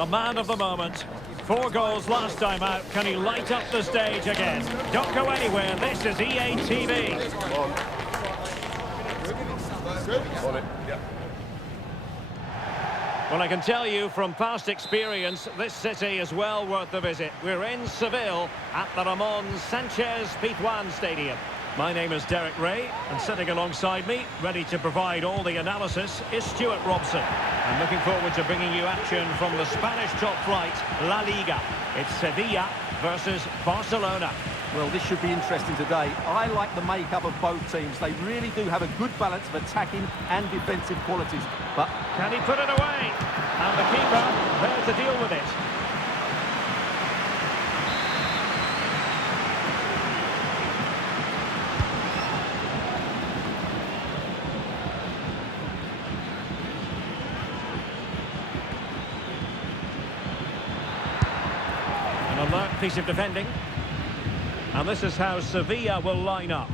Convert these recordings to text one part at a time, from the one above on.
the man of the moment. 4 goals last time out. Can he light up the stage again? Don't go anywhere. This is EA TV. Well, I can tell you from past experience, this city is well worth the visit. We're in Seville at the Ramon Sanchez Pizjuan Stadium. My name is Derek Ray, and sitting alongside me, ready to provide all the analysis, is Stuart Robson. I'm looking forward to bringing you action from the Spanish top flight, La Liga. It's Sevilla versus Barcelona. Well, this should be interesting today. I like the makeup of both teams. They really do have a good balance of attacking and defensive qualities. But can he put it away? And the keeper there to deal with it. An alert piece of defending. And this is how Sevilla will line up.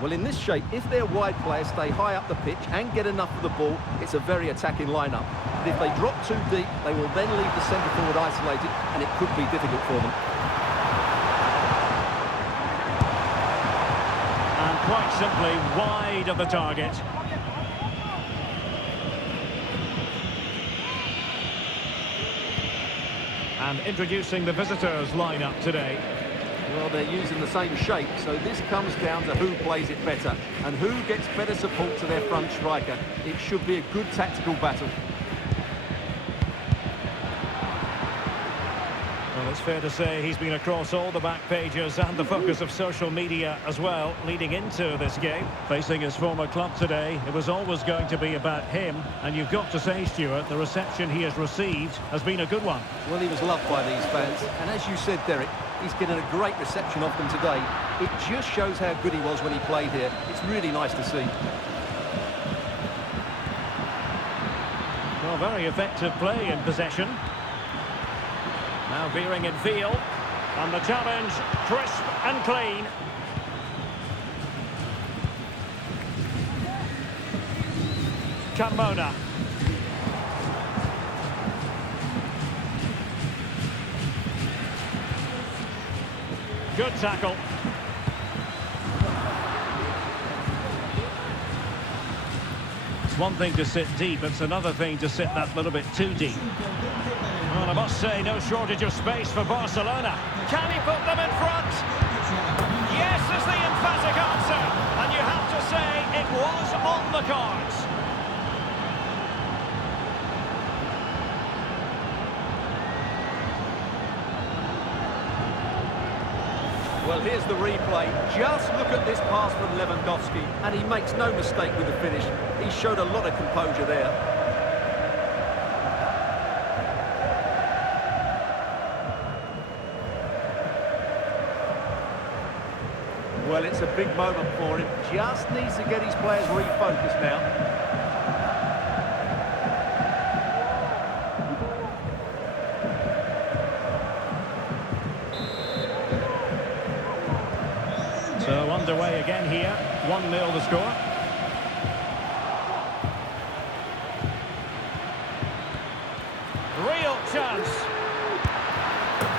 Well, in this shape, if their wide players stay high up the pitch and get enough of the ball, it's a very attacking lineup. But if they drop too deep, they will then leave the centre forward isolated, and it could be difficult for them. And quite simply, wide of the target. And introducing the visitors lineup today. Well, they're using the same shape, so this comes down to who plays it better and who gets better support to their front striker. It should be a good tactical battle. Well, it's fair to say he's been across all the back pages and the focus of social media as well, leading into this game. Facing his former club today, it was always going to be about him, and you've got to say, Stuart, the reception he has received has been a good one. Well, he was loved by these fans, and as you said, Derek, he's getting a great reception of them today. It just shows how good he was when he played here. It's really nice to see. Well, very effective play in possession. Now veering in field, and the challenge crisp and clean. Carmona. Good tackle. It's one thing to sit deep, it's another thing to sit that little bit too deep. Well, I must say, no shortage of space for Barcelona. Can he put them in front? Yes is the emphatic answer. And you have to say, it was on the cards. Well, here's the replay. Just look at this pass from Lewandowski, and he makes no mistake with the finish. He showed a lot of composure there. Well, it's a big moment for him. Just needs to get his players refocused now. So underway again here. 1-0 the score. Real chance.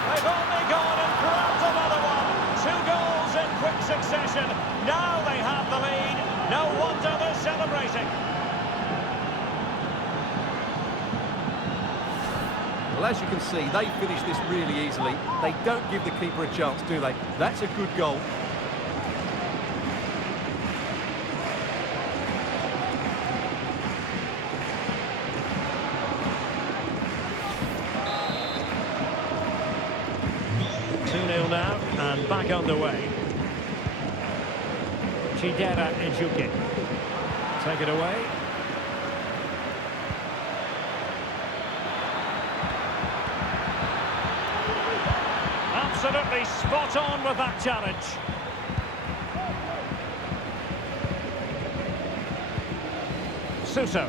They've only gone and grabbed another one. 2 goals in quick succession. Now they have the lead. No wonder they're celebrating. Well, as you can see, they finish this really easily. They don't give the keeper a chance, do they? That's a good goal. Now, and back underway. Chidera Ejuke. Take it away. Absolutely spot on with that challenge. Suso.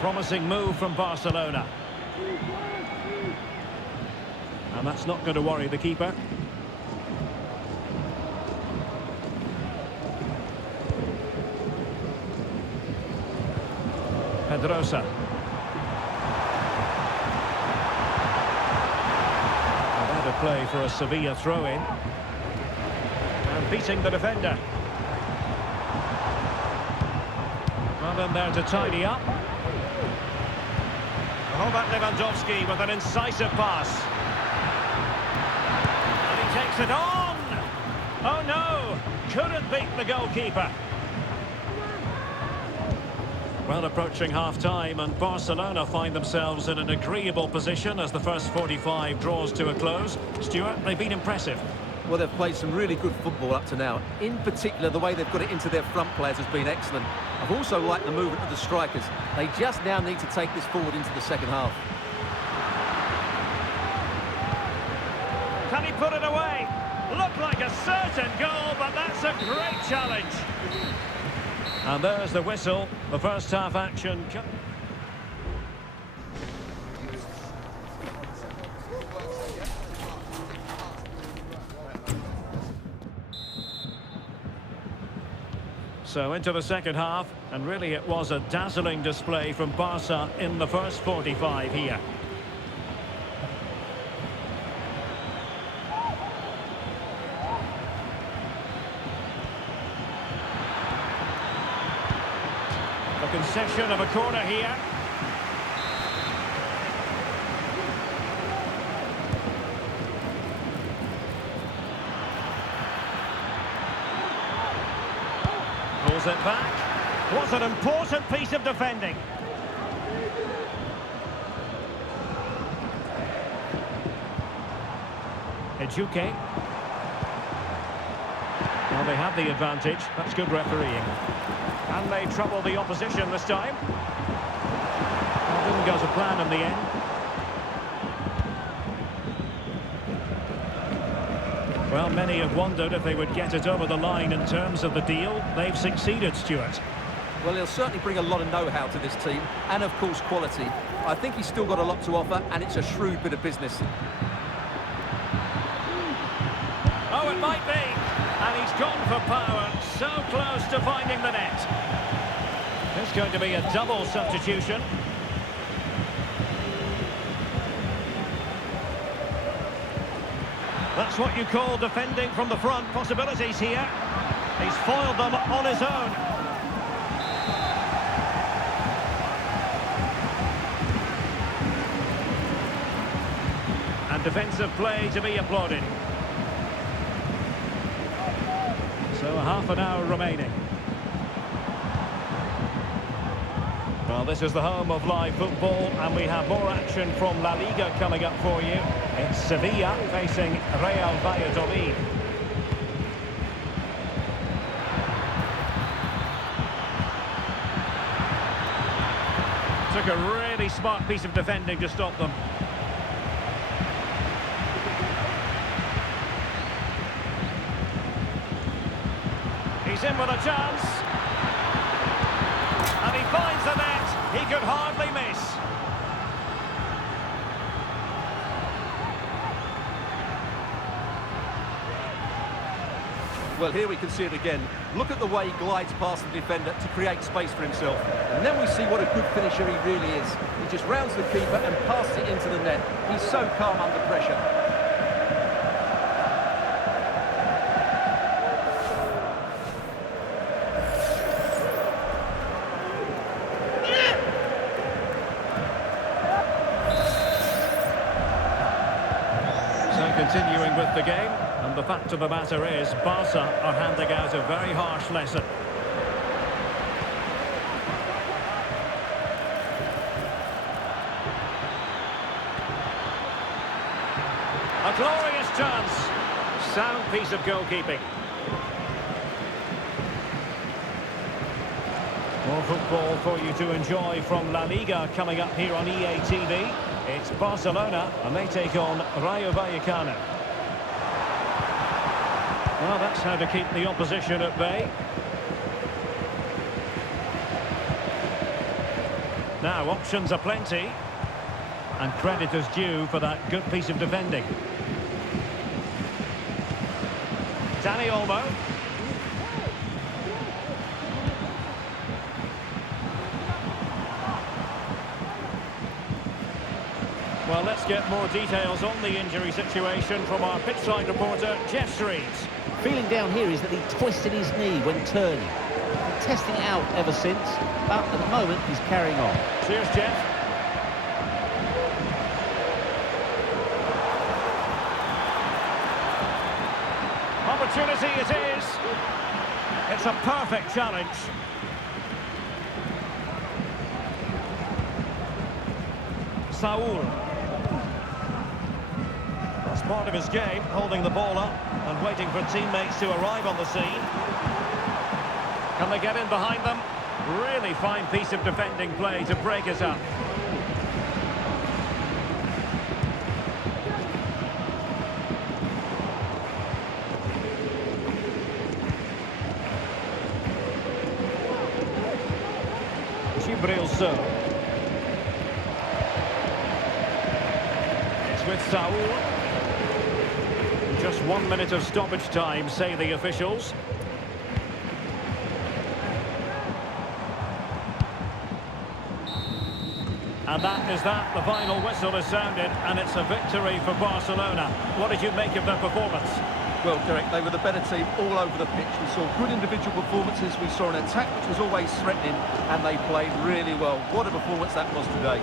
Promising move from Barcelona. And that's not going to worry the keeper. Pedrosa. A better play for a Sevilla throw-in. And beating the defender. Well, in there to tidy up. Robert Lewandowski with an incisive pass. And he takes it on! Oh no! Couldn't beat the goalkeeper. Well, approaching half-time, and Barcelona find themselves in an agreeable position as the first 45 draws to a close. Stuart, they've been impressive. Well, they've played some really good football up to now. In particular, the way they've got it into their front players has been excellent. I've also liked the movement of the strikers. They just now need to take this forward into the second half. Can he put it away? Looked like a certain goal, but that's a great challenge. And there's the whistle. The first half action. So into the second half, and really it was a dazzling display from Barca in the first 45 here. The concession of a corner here. Pulls it back. Was an important piece of defending. Ejuke. Well, they have the advantage. That's good refereeing. And they trouble the opposition this time. Well, didn't go to plan in the end. Well, many have wondered if they would get it over the line in terms of the deal. They've succeeded, Stuart. Well, he'll certainly bring a lot of know-how to this team, and of course quality. I think he's still got a lot to offer, and it's a shrewd bit of business. Oh, it might be. And he's gone for power, so close to finding the net. There's going to be a double substitution. That's what you call defending from the front. Possibilities here. He's foiled them on his own. And defensive play to be applauded. So half an hour remaining. Well, this is the home of live football, and we have more action from La Liga coming up for you. It's Sevilla facing Real Valladolid. Took a really smart piece of defending to stop them. He's in with a chance. And he finds the net. He could hardly miss. Well, here we can see it again. Look at the way he glides past the defender to create space for himself. And then we see what a good finisher he really is. He just rounds the keeper and passes it into the net. He's so calm under pressure. Continuing with the game, and the fact of the matter is Barca are handing out a very harsh lesson. A glorious chance. Sound piece of goalkeeping. More football for you to enjoy from La Liga coming up here on EA TV. It's Barcelona, and they take on Rayo Vallecano. Well, that's how to keep the opposition at bay. Now, options are plenty. And credit is due for that good piece of defending. Dani Olmo. Well, let's get more details on the injury situation from our pitchside reporter, Jeff Shreeds. Feeling down here is that he twisted his knee when turning. Been testing it out ever since, but at the moment he's carrying on. Cheers, Jeff. Opportunity it is. It's a perfect challenge. Saul. That's part of his game, holding the ball up and waiting for teammates to arrive on the scene. Can they get in behind them? Really fine piece of defending play to break us up. Gibril. It's with Saul. Just 1 minute of stoppage time, say the officials. And that is that. The final whistle is sounded, and it's a victory for Barcelona. What did you make of their performance? Well, Derek, they were the better team all over the pitch. We saw good individual performances. We saw an attack which was always threatening, and they played really well. What a performance that was today.